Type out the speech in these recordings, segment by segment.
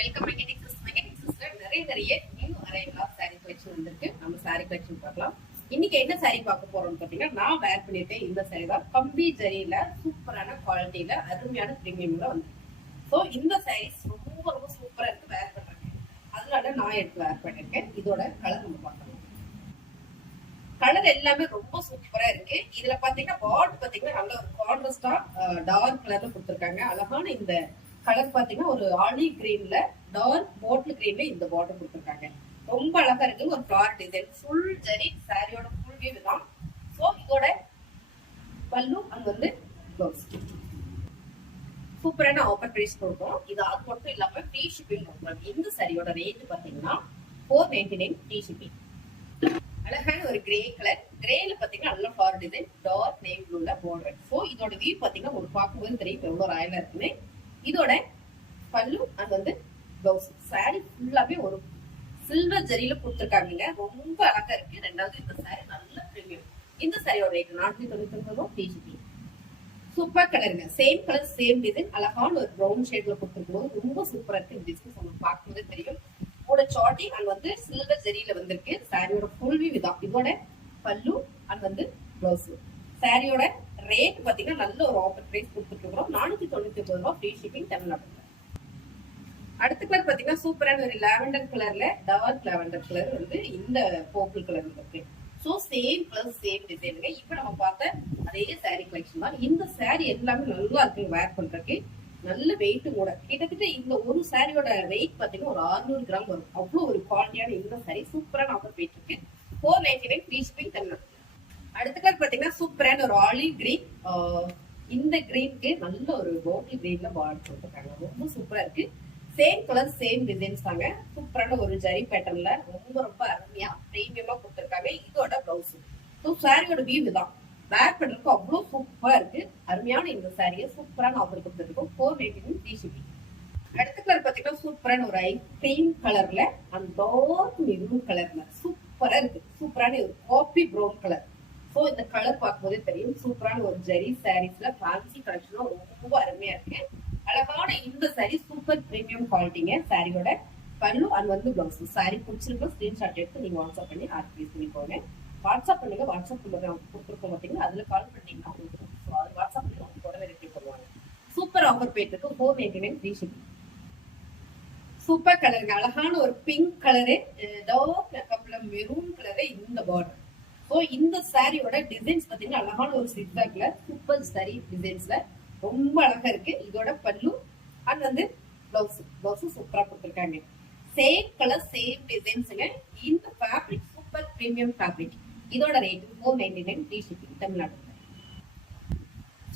Welcome மெகடிக்ஸ்ல நிறைய new arrival of sari collection வந்திருக்கு. நம்ம சாரி கலெக்ஷன் பார்க்கலாம். இன்னைக்கு என்ன சாரி பார்க்க போறோம்னு பாத்தீங்கன்னா, நான் வேர் பண்ணிருக்கேன் இந்த சாரி தான். கம்பி ஜரியில சூப்பரான குவாலிட்டியில அருமையான பிரீமியம்ல வந்து. ஸோ இந்த சாரீஸ் ரொம்ப ரொம்ப சூப்பரா இருக்கு, வேர் பண்றாங்க. அதனால நான் எடுத்து வேர் பண்ணிருக்கேன். இதோட கலர் நம்ம பார்க்கலாம். கலர் எல்லாமே ரொம்ப சூப்பரா இருக்கு. இதுல பாத்தீங்கன்னா பார்டர் பாத்தீங்கன்னா நல்ல ஒரு கான்ட்ராஸ்டா டார்க் கலர்ல கொடுத்துருக்காங்க. அழகான இந்த கலர் பாத்தீங்கன்னா ஒரு ஆலிவ் கிரீன்ல டார்க் பாட்டில் கிரீன்ல இந்த பார்டர் கொடுத்துருக்காங்க. ரொம்ப அழகா இருக்கு. ஒரு ஃபிளார் டிசைன் ஃபுல் ஜரி சாரியோட ஃபுல் வியூ தான். ஸோ இதோட பல்லு அங்க வந்து ப்ளவுஸ் சூப்பரான ஆஃபர் பிரைஸ் கொடுக்கும். இது அது மட்டும் இல்லாம ஃப்ரீ ஷிப்பிங் கொடுக்குறோம். இந்த சாரியோட ரேட் பாத்தீங்கன்னா 499 ஃப்ரீ ஷிப்பிங். அழகான ஒரு கிரே கலர், கிரேல பாத்தீங்கன்னா நல்ல ஃபிளார் டிசைன் டார்க் நேம் ப்ளூல பார்டர். ஸோ இதோட வியூ பாத்தீங்கன்னா உங்களுக்கு பார்க்கும்போது தெரியும் எவ்வளவு ராயலா இருக்குன்னு. இதோட பல்லு அண்ட் வந்து பிளவுஸ் சாரி ஃபுல்லாவே ஒரு சில்வர் ஜரியில கொடுத்துருக்காங்க. ரொம்ப அழகா இருக்கு. ரெண்டாவது இந்த சாரி நல்ல பிரீமியம். இந்த சாரியோட ரேட் 499 சூப்பர் கலருங்க. சேம் கலர் சேம் டிசைன் அழகான ஒரு ப்ரௌன் ஷேட்ல கொடுத்துருக்கும். ரொம்ப சூப்பரா இருக்கு. டிஸ்கஸ் உங்களுக்கு பார்க்கும்போது தெரியும். இதோட சாட்டி அண்ட் வந்து சில்வர் ஜரியில வந்திருக்கு. சாரியோட ஃபுல் வியூ தான். இதோட பல்லு அண்ட் வந்து பிளவுஸ். சாரியோட ரேட் பாத்தீங்கன்னா நல்ல ஒரு ஆஃபர் பிரைஸ் கொடுத்துருக்கோம். 499 ஃப்ரீ ஷிப்பிங் தமிழ்நாடு. அடுத்த கலர் பாத்தீங்கன்னா சூப்பரான ஒரு லாவெண்டர் கலர்ல டார்க் லாவெண்டர் கலர் வந்து இந்த பர்பிள் கலர் இருக்கு. சோ சேம் கலர் சேம் டிசைனுங்க. இப்ப நம்ம பார்த்த அதே சாரி கலெக்ஷன் தான். இந்த சாரி எல்லாமே நல்லா இருக்கு வேர் பண்றதுக்கு. நல்ல வெயிட் கூட கிட்டத்தட்ட இந்த ஒரு சாரியோட வெயிட் பாத்தீங்கன்னா ஒரு 600 கிராம் வரும். அவ்வளவு ஒரு குவாலிட்டியான இந்த சாரி சூப்பரான ஆஃபர் போயிட்டு இருக்கு. 499 ஃப்ரீ ஷிப்பிங் தமிழ்நாடு. அடுத்த கலர் பாத்தீங்கன்னா சூப்பரான ஒரு ஆலிவ் கிரீன். இந்த கிரீனுக்கு நல்ல ஒரு பாட்டில் கிரீன்ல பார்டர் போட்டிருக்காங்க. ரொம்ப சூப்பரா இருக்கு. சேம் கலர் சேம் டிசைன்ஸ் தாங்க. சூப்பரான ஒரு ஜரி பேட்டர்ன்ல ரொம்ப ரொம்ப அருமையா பிரீமியமா கொடுத்துருக்காங்க. இதோட பிளவுஸ். ஸோ சாரியோட வியூ தான். வேர் பண்றதுக்கு அவ்வளவு சூப்பரா இருக்கு. அருமையான இந்த சாரியை சூப்பரான ஆஃபர் கொடுத்துருக்கோம். 499 ஃப்ரீ ஷிப்பிங். அடுத்த கலர் பாத்தீங்கன்னா சூப்பரான ஒரு கிரீம் கலர்ல அண்ட் டார்க் மெரூன் கலர்ல சூப்பரா இருக்கு. சூப்பரான ஒரு காபி ப்ரௌன் கலர். ஸோ இந்த கலர் பார்க்கும்போதே தெரியும். சூப்பரான ஒரு ஜரி சாரீஸ்ல ஃபேன்சி கலெக்ஷனும் ரொம்ப அருமையா இருக்கு. அழகான இந்த சாரி சூப்பர் பிரீமியம் குவாலிட்டிங்க. சாரியோட பல்லு அண்ட் வந்து பிளவுஸ். சாரி பிடிச்சிருக்கோம் ஸ்கிரீன்ஷாட் எடுத்து நீங்க வாட்ஸ்அப் பண்ணி ஆர்டிஸ் பண்ணிக்கோங்க. வாட்ஸ்அப் பண்ணுங்க. வாட்ஸ்அப் கொடுத்துருக்கோம் பார்த்தீங்கன்னா அதுல கால் பண்ணீங்கன்னா அது வாட்ஸ்அப் பண்ணி அவங்க கூடவே ரிப்ளை பண்ணுவாங்க. சூப்பர் ஆஃபர் போயிட்டு இருக்கு. 499 ஃப்ரீ ஷிப்பிங். சூப்பர் கலருங்க. அழகான ஒரு பிங்க் கலரு டார்க் மேக்கப்ல மெரூன் கலரு இந்த பார்டர். ஸோ இந்த சாரியோட டிசைன்ஸ் பார்த்தீங்கன்னா அழகான ஒரு சிக்ஸாக்ல சூப்பர் சாரி டிசைன்ஸ்ல ரொம்ப அழகா இருக்கு. இதோட பல்லு அண்ட் வந்து பிளவுஸ் சூப்பரா கொடுத்துருக்காங்க. Same colour same டிசைன்ஸுங்க. இந்த ஃபேப்ரிக் சூப்பர் பிரீமியம் ஃபேப்ரிக். இதோட rate 499 free shipping Tamil Nadu.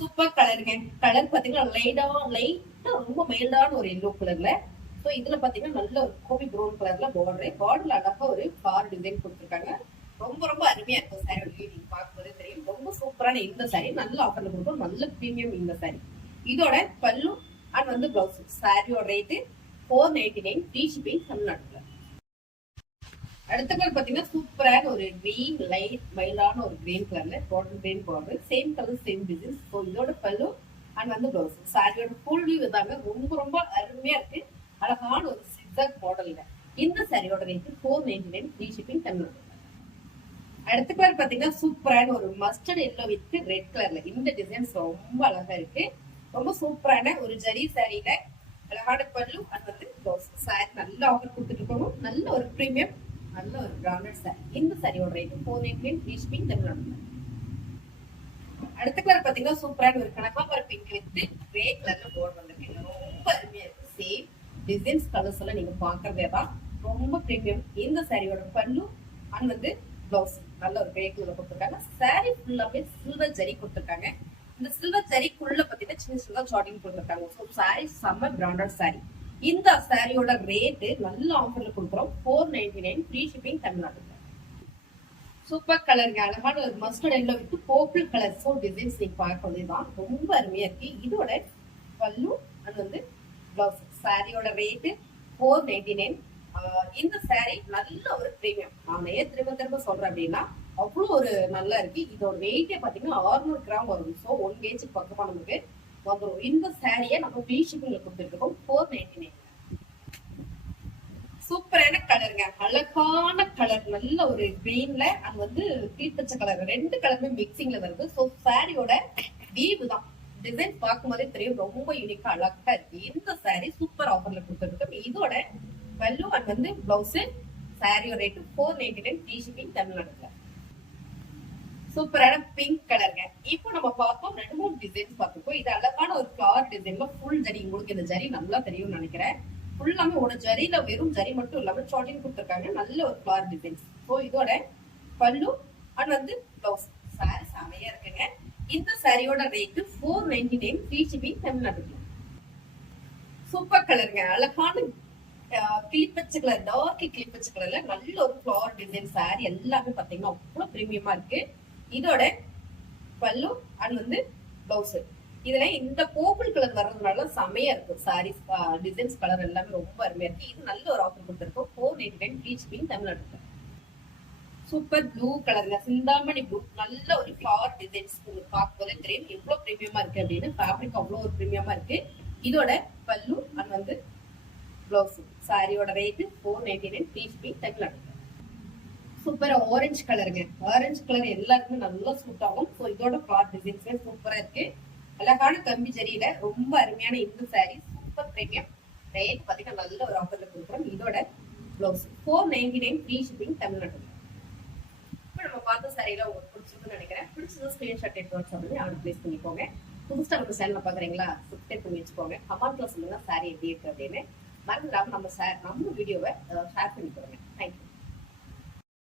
Super கலருங்க. கலர் பாத்தீங்கன்னா லைட்டா ரொம்ப மைல்டான ஒரு எல்லோ கலர்ல. ஸோ இதுல பாத்தீங்கன்னா நல்ல ஒரு கோபி ப்ரௌன் கலர்ல பார்டர்ல அழகா ஒரு ஃபிளார் டிசைன் கொடுத்துருக்காங்க. ரொம்ப ரொம்ப அருமையா இருக்கும். சாரியோட வியூ நீங்க பார்க்கும்போதே தெரியும். ரொம்ப சூப்பரான இந்த சாரி நல்ல ஆஃபர்ல கொடுக்கும். நல்ல பிரீமியம் இந்த சாரி. இதோட பல்லு அண்ட் வந்து பிளவுஸ். சாரியோட ரேட்டு 499 ஃப்ரீ ஷிப்பிங் தமிழ்நாட்டுல. அடுத்த கலர் பாத்தீங்கன்னா சூப்பரான ஒரு கிரீன் லைட் மைல்டான ஒரு கிரீன் கலர்ல bottle green border. Same colour same design. So இதோட பல்லு அண்ட் வந்து பிளவுஸ். சாரியோட ஃபுல் வியூ இதாங்க. ரொம்ப ரொம்ப அருமையா இருக்கு. அழகான ஒரு சிக்ஸாக் மாடல்ல இந்த சாரியோட ரேட்டு 499 ஃப்ரீ ஷிப்பிங் தமிழ்நாடு. அடுத்த கலர் பாத்தீங்கன்னா சூப்பரான ஒரு மஸ்டர்ட் எல்லோ வித் ரெட் கலர்ல இந்த டிசைன்ஸ் ரொம்ப அழகா இருக்கு. ரொம்ப சூப்பரான ஒரு ஜரி சாரியில அழகான பல்லு அது வந்து ப்ளவுஸ். சாரி நல்ல ஆஃபர் கொடுத்துட்டு இருக்கோம். நல்ல ஒரு பிரீமியம் நல்ல ஒரு பிராண்டட் சாரி. இந்த சாரியோட ரேட் 499 ஃப்ரீ ஷிப்பிங் தமிழ்நாடு. அடுத்த கலர் பாத்தீங்கன்னா சூப்பரான ஒரு கனகாம்பரம் பிங்க் வித் கிரே கலர்ல போர்டு வந்திருக்கு. ரொம்ப அருமையா இருக்கு. சேம் டிசைன்ஸ் கலர்ஸ் எல்லாம் நீங்க பாக்குறதே தான். ரொம்ப பிரீமியம். இந்த சாரியோட பல்லு அண்ட் வந்து பிளவுஸ் நல்ல ஒரு கிரே கலர்ல கொடுத்துருக்காங்க. சாரி ஃபுல்லாவே சில்வர் ஜரி கொடுத்துருக்காங்க. இந்த சில்வர் ஜரிக்குள்ள பாத்தீங்கன்னா சின்ன சின்ன ஷார்டிங் கொடுத்துருக்காங்க. ஸோ சாரி செம்ம பிராண்டட் சாரி. இந்த சாரியோட ரேட்டு நல்ல ஆஃபர்ல கொடுக்குறோம். 499 ஃப்ரீ ஷிப்பிங் தமிழ்நாடு. சூப்பர் கலருங்க. அழகான ஒரு mustard yellow with purple colour. So designs நீங்க பார்க்கறதே தான். ரொம்ப அருமையா இருக்கு. இதோட பல்லு அது வந்து பிளவுஸ். சாரியோட ரேட்டு 499. இந்த சாரி நல்ல ஒரு பிரீமியம். நான் திரும்ப சொல்றேன் அப்படின்னா அவ்வளவு ஒரு நல்லா இருக்கு. இதோட வெயிட்டே பாத்தீங்கன்னா 600 கிராம் வரும். ஸோ 1 kg பக்கமா நமக்கு வந்துடும். இந்த சாரியை நம்ம ஃப்ரீ ஷிப்பிங்ல கொடுத்துட்டு இருக்கோம். 499. அழகான கலர், நல்ல ஒரு கிரீன்ல அது வந்து பச்சை கலர், ரெண்டு கலருமே மிக்சிங்ல வருது. ஸோ சாரியோட வீவு தான் டிசைன் பார்க்கும் போதே தெரியும், ரொம்ப யூனிக்கா அழகா இருக்கு. இந்த சாரி சூப்பர் ஆஃபர்ல கொடுத்துருக்கோம். இதோட பல்லு அண்ட் வந்து பிளவுஸ். சாரியோட ரேட்டு 499 ஃப்ரீ ஷிப்பிங் தமிழ்நாட்டுல. சூப்பரான பிங்க் கலருங்க. இப்போ நம்ம பார்த்தோம் 2-3 டிசைன்ஸ் பார்த்துக்கோ. இது அழகான ஒரு ஃபிளவர் டிசைன்ல ஃபுல் ஜரி. உங்களுக்கு இந்த ஜரி நல்லா தெரியும்னு நினைக்கிறேன். ஃபுல்லாமே ஒரு ஜரியில வெறும் ஜரி மட்டும் இல்லாம சாட்டின் கொடுத்துருக்காங்க. நல்ல ஒரு ஃபிளவர் டிசைன்ஸ். ஸோ இதோட பல்லு அண்ட் வந்து பிளவுஸ். சாரி செமையா இருக்குங்க. இந்த சாரியோட ரேட்டு 499 ஃப்ரீ ஷிப்பிங் தமிழ்நாட்டுல. சூப்பர் கலருங்க. அழகான கிளிப்பச்சை கலர், டார்க் கிளிப்பச்சை கலர்ல நல்ல ஒரு ஃபிளவர் டிசைன் சாரி. எல்லாமே பாத்தீங்கன்னா அவ்வளவு பிரீமியமா இருக்கு. இதோட பல்லு அண்ட் வந்து பிளவுஸ். இதுல இந்த போப்பிள் கலர் வர்றதுனால செமையா இருக்கும். சாரீஸ் டிசைன்ஸ் கலர் எல்லாமே ரொம்ப அருமையா இருக்கு. இது நல்ல ஒரு ஆஃபர் கொடுத்துருக்கோம். 499 ஃப்ரீ ஷிப்பிங் தமிழ்நாட்டுல. சூப்பர் ப்ளூ கலர்ல, சிந்தாமணி ப்ளூ, நல்ல ஒரு ஃபிளவர் டிசைன்ஸ். உங்களுக்கு பார்க்கும்போதே தெரியும் எவ்வளவு பிரீமியமா இருக்கு அப்படின்னு. ஃபேப்ரிக் அவ்வளவு ஒரு பிரீமியமா இருக்கு. இதோட பல்லு அண்ட் வந்து பிளவுஸ். சாரியோட ரேட்டு 499 ஃப்ரீ ஷிப்பிங் தமிழ்நாட்டுல. சூப்பர் ஆரஞ்சு கலருங்க. ஆரஞ்சு கலர் எல்லாருக்குமே நல்லா சூட் ஆகும். ஸோ இதோட ஃபிளவர் டிசைன்ஸ் சூப்பரா இருக்கு. அழகான கம்பி ஜரியில ரொம்ப அருமையான இந்த சாரி சூப்பர் பிரீமியம். ரேட் பாத்தீங்கன்னா நல்ல ஒரு ஆஃபர்ல கொடுக்குறோம். இதோட பிளவுஸ் 499 ஃப்ரீ ஷிப்பிங் தமிழ்நாட்டுல. இப்போ நம்ம பார்த்த சாரியில உங்களுக்கு பிடிச்சிருக்குன்னு நினைக்கிறேன். பிடிச்சது ஸ்கிரீன்ஷாட் எடுத்து வச்சு ஆர்டர் பிளேஸ் பண்ணிக்கோங்க. புதுசா நம்ம சேனல்ல பாக்குறீங்களா, சப்ஸ்கிரைப் பண்ணி வச்சுக்கோங்க. கமெண்ட்ல சொல்லுங்க சாரி எப்படி இருக்கு அப்படின்னு. மறந்துடாம நம்ம வீடியோவை ஷேர் பண்ணிக்கோங்க. தேங்க்யூ.